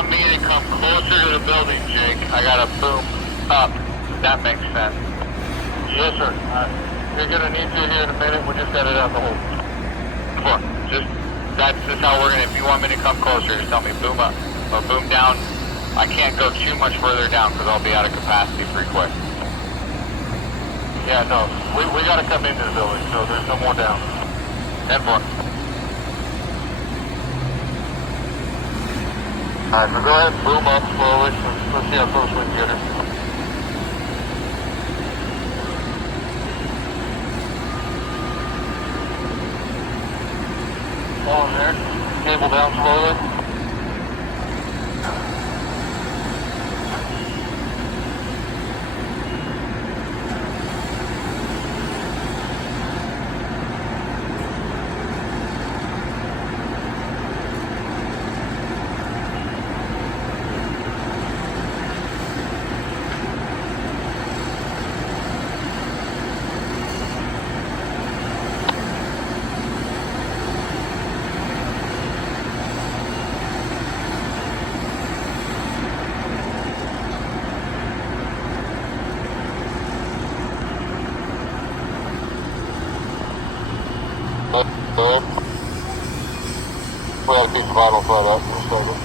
want me to come closer to the building, Jake, I gotta boom up. That makes sense. Yes, sir. You're gonna need to here in a minute. We just got it out the hole. Come on. That's just how we're gonna, if you want me to come closer, just tell me boom up or boom down. I can't go too much further down because I'll be out of capacity pretty quick. Yeah, no. We gotta come into the building, so there's no more down. 10-4. Alright, so go ahead and boom up slowly. Let's see how close we can get her. On there. Cable down slowly. We have a piece of vinyl flat up.